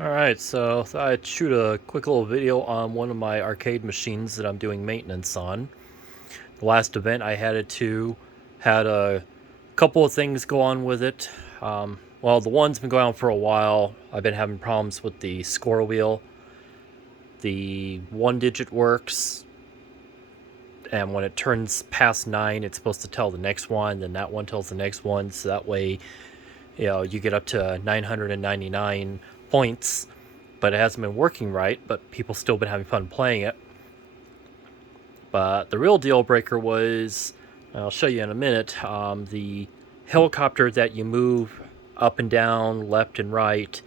Alright, so thought I'd shoot a quick little video on one of my arcade machines that I'm doing maintenance on. The last event I had it to had a couple of things go on with it. Well, the one's been going on for a while. I've been having problems with the score wheel. The one digit works, and when it turns past 9, it's supposed to tell the next one, then that one tells the next one, so that way, you get up to 999 points. But it hasn't been working right, but people still been having fun playing it. But the real deal breaker was, I'll show you in a minute, the helicopter that you move up and down, left and right.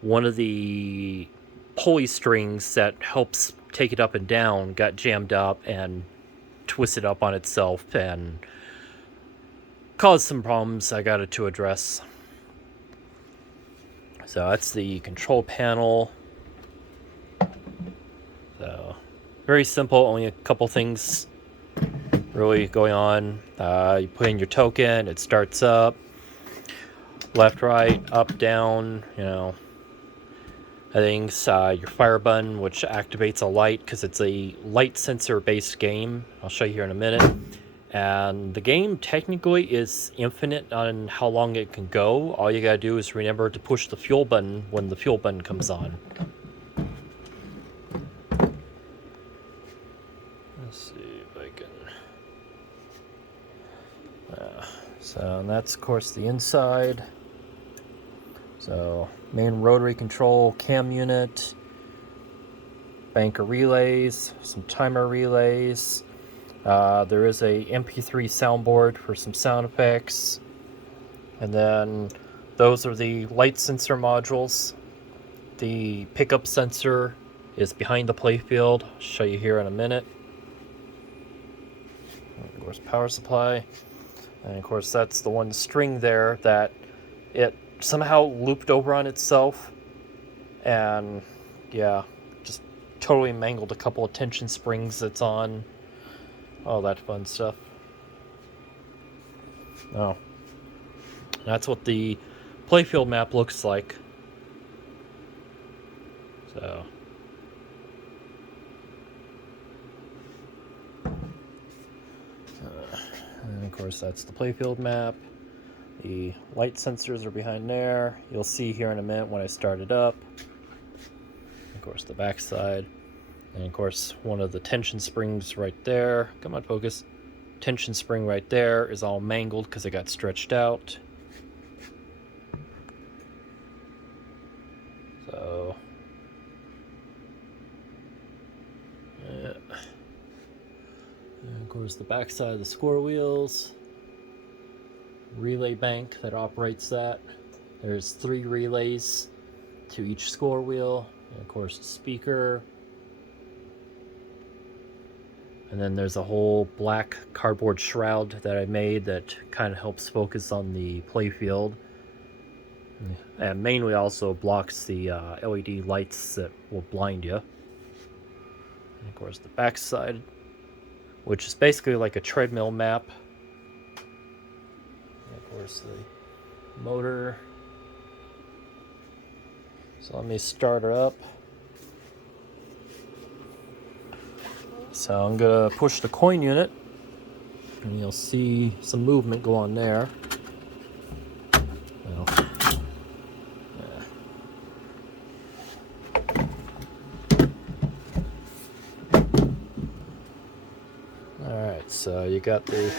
One of the pulley strings that helps take it up and down got jammed up and twisted up on itself and caused some problems I got it to address. So that's the control panel. So very simple, only a couple things really going on. You put in your token, it starts up. Left, right, up, down, things. Your fire button, which activates a light because it's a light sensor based game. I'll show you here in a minute. And the game technically is infinite on how long it can go. All you gotta do is remember to push the fuel button when the fuel button comes on. Let's see if I can... so that's of course the inside. So main rotary control, cam unit, bank of relays, some timer relays. There is a MP3 soundboard for some sound effects. And then those are the light sensor modules. The pickup sensor is behind the playfield. I'll show you here in a minute. And of course, power supply. And of course, that's the one string there that it somehow looped over on itself. And yeah, just totally mangled a couple of tension springs that's on. All that fun stuff. Oh. That's what the playfield map looks like. So. And of course that's the playfield map. The light sensors are behind there. You'll see here in a minute when I start it up. Of course the back side. And of course, one of the tension springs right there. Come on, focus. Tension spring right there is all mangled because it got stretched out. So, yeah. And of course, the back side of the score wheels. Relay bank that operates that. There's 3 relays to each score wheel. And of course, a speaker. And then there's a whole black cardboard shroud that I made that kind of helps focus on the playfield. And mainly also blocks the LED lights that will blind you. And of course the back side, which is basically like a treadmill map. And of course the motor. So let me start her up. So I'm gonna push the coin unit, and you'll see some movement go on there. Well, yeah. Alright, so you got the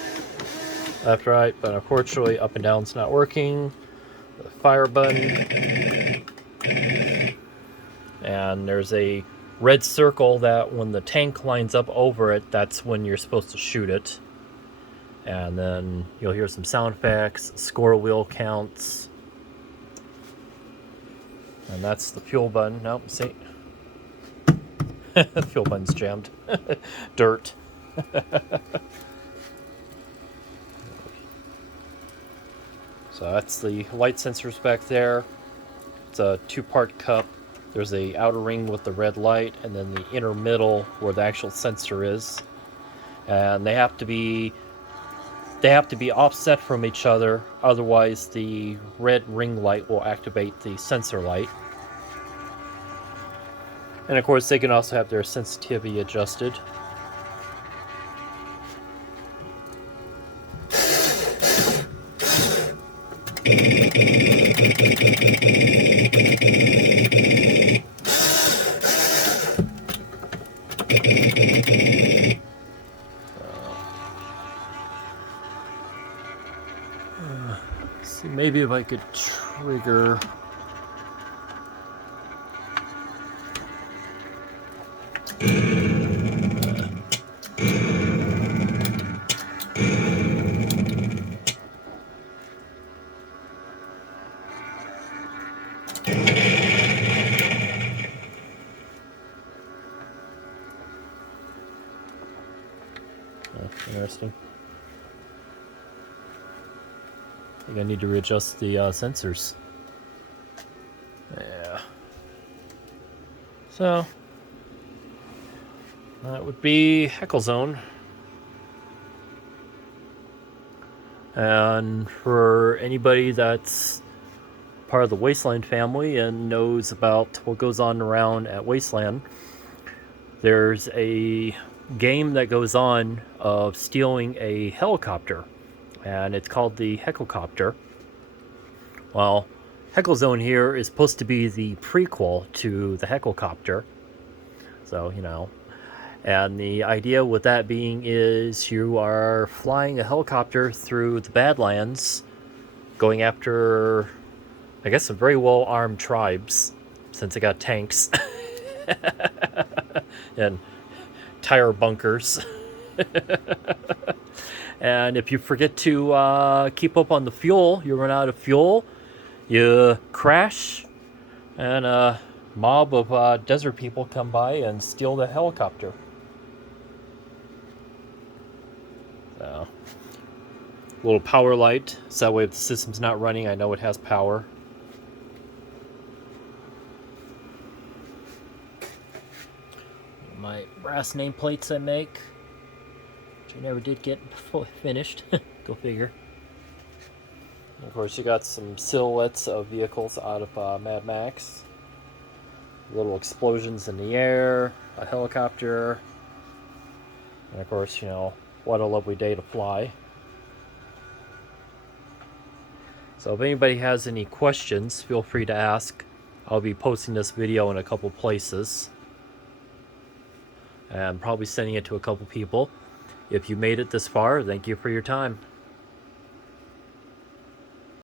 left, right, but unfortunately up and down's not working. The fire button. And there's a red circle that when the tank lines up over it, that's when you're supposed to shoot it. And then you'll hear some sound effects, score wheel counts. And that's the fuel button. Nope, see? The fuel button's jammed. Dirt. So that's the light sensors back there. It's a 2-part cup. There's a outer ring with the red light, and then the inner middle where the actual sensor is. And they have to be offset from each other, otherwise the red ring light will activate the sensor light. And of course, they can also have their sensitivity adjusted. See, maybe if I could trigger. Interesting. I think I need to readjust the sensors. Yeah. So that would be Heckle Zone. And for anybody that's part of the Wasteland family and knows about what goes on around at Wasteland, there's a game that goes on of stealing a helicopter, and it's called the Hecklecopter. Well, Heckle Zone here is supposed to be the prequel to the Hecklecopter. So, you know. And the idea with that being is you are flying a helicopter through the Badlands, going after, I guess, some very well-armed tribes, since they got tanks. And tire bunkers. And if you forget to keep up on the fuel, you run out of fuel, you crash, and a mob of desert people come by and steal the helicopter. So, little power light, so that way if the system's not running, I know it has power. My brass nameplates I make, which I never did get fully finished. Go figure. And of course, you got some silhouettes of vehicles out of Mad Max. Little explosions in the air, a helicopter, and of course, you know, what a lovely day to fly. So if anybody has any questions, feel free to ask. I'll be posting this video in a couple places. And probably sending it to a couple people. If you made it this far, thank you for your time.